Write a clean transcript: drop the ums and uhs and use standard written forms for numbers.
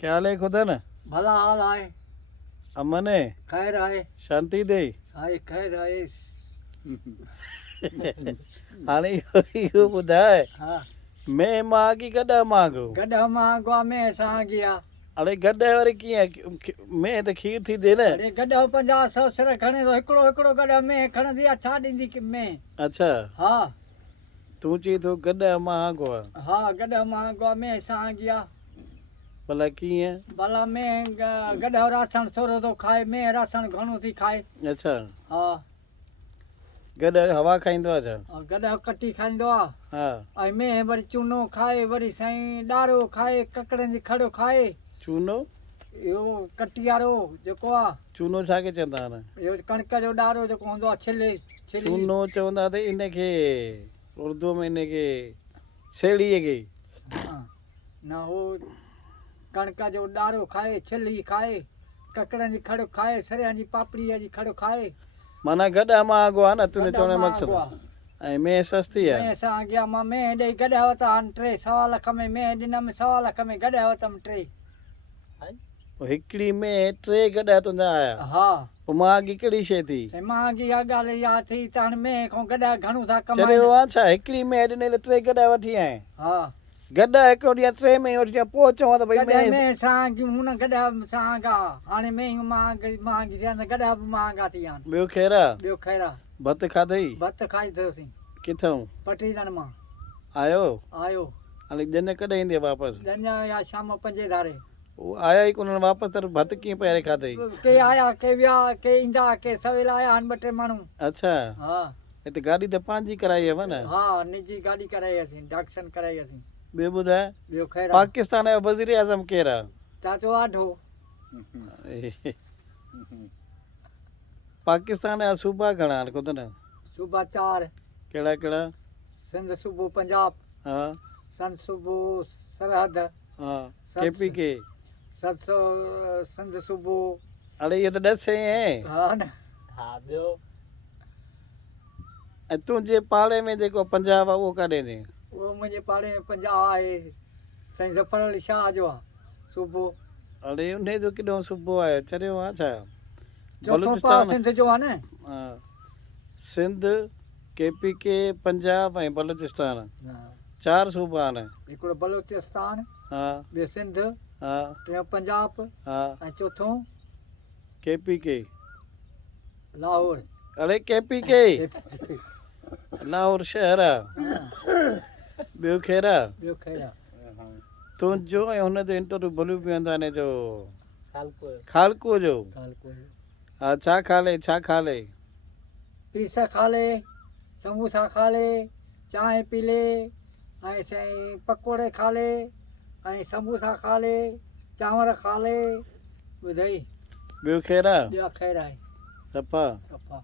क्या हाल है खुदा न भला हाल आहे अमन है खैर आहे शांति दे आहे खैर आहे हाणे इहो ॿुधाए हा मैं मागी कॾहिं मागो गॾ मां में सां गया अड़े गॾु वरी कीअं मैं त खीर थी ॾे न अरे गॾ 50-100 सिर खणे थो हिकिड़ो गॾ में खणंदी आहे छा ॾींदी की में अच्छा हा तूं चई थो गॾु मागो आहे हा गॾ मां में सां गया भला कीअं भला में गॾ रासण थोरो थो खाए में रासण घणो थी खाए अच्छा हा गॾु हवा खाईंदो आहे छा गॾ कटी खाईंदो आहे हा ऐं में वरी चूनो खाए वरी साईं ॾारो खाए ककड़नि जी खड़ो खाए चूनो इहो कटी वारो जेको आहे चूनो छाखे चवंदा आहिनि इहो कणिक जो ॾारो जेको हूंदो आहे छिले चूनो चवंदा त इनखे उर्दू में इनखे सेड़ीअ खे न हो कणिक जो ॾारो खाए छिली खाए ककड़नि जी खड़ो खाए सरियां जी पापड़ीअ जी खड़ो खाए माना गॾु मागो आहे न तुंहिंजे चवण जो गॾु मक़सदु मागो ऐं में सस्ती आहे में सां अॻियां मां में ॾेई गॾु वरिता 3 लख में ॾिनमि 1.25 लख में गॾु वरितमि 3 हिकिड़ी में 3 गॾु तुंहिंजा आया हा पोइ मागी कहिड़ी शइ थी साईं मां अॻी इहा ॻाल्हि यादि थी त हाणे में खां गॾु घणो था चरियो कमाइनि आहे छा हिकिड़ी में ॾिने त 3 गॾु वठी आए हा गॾु हिकिड़ो ॾींहुं 3 में वठी अचां पोइ चवां त भई गॾु में में सां हुन गॾु सां गा हाणे में मां गॾु महांगा थी विया आहिनि ॿियो ख़ैर आहे ॿियो ख़ैर भत खाधई भत खाई अथोसीं किथां पटीदनि मां आयो आयो हाणे ॼन कॾहिं ईंदे वापसि ॼञ या शाम 5 धारे उहो आया ई कोन वापसि त भत कीअं पहिरें खाधई के आया के विया के ईंदा के सवेल आया आहिनि 2-3 माण्हू अच्छा हा हिते गाॾी त पंहिंजी कराई हुयव न हा निजी गाॾी कराई असीं डाक्शन कराई असीं ॿियो ॿुधाए ॿियो ख़ैर पाकिस्तान जो वज़ीर आज़म केरु आहे चाचो आढो पाकिस्तान जा सूबा घणा आहिनि खुद न सूबा 4 कहिड़ा कहिड़ा सिंध सूबो पंजाब हा संत सूबो सरहद हा केपी के सिंध सूबो अड़े इहो त ॾस आहे हा न हा ॿियो ऐं तुंहिंजे पाड़े में जेको पंजाब आहे उहो काॾे ने उहो मुंहिंजे पाड़े में पंजाब आहे साईं ज़फ़र अली शाह जो आहे सूबो अड़े उन जो केॾो सूबो आहे चरियो आहे छा चोथों पाउ सिंध जो आहे न हा सिंध केपी के पंजाब ऐं बलूचिस्तान 4 सूबा आहिनि हिकिड़ो बलूचिस्तान हा ॿियो सिंध हा टियों पंजाब हा ऐं चोथों केपी के लाहौर अड़े केपी के लाहौर शहर आहे ॿियो ख़ैर आहे ॿियो ख़ैर तुंहिंजो ऐं हुनजो इंटरव्यू भलियूं पियो वेंदो आहे जो खालको खालको जो खालको हा छा खा ले पीस खा ले समोसा खा ले चांहि पी ले ऐं साईं पकोड़े खा ले ऐं समोसा खा ले चांवर खा ले ॿुधई ॿियो ख़ैर आहे ॿिया ख़ैर आहे सफ़ा सफ़ा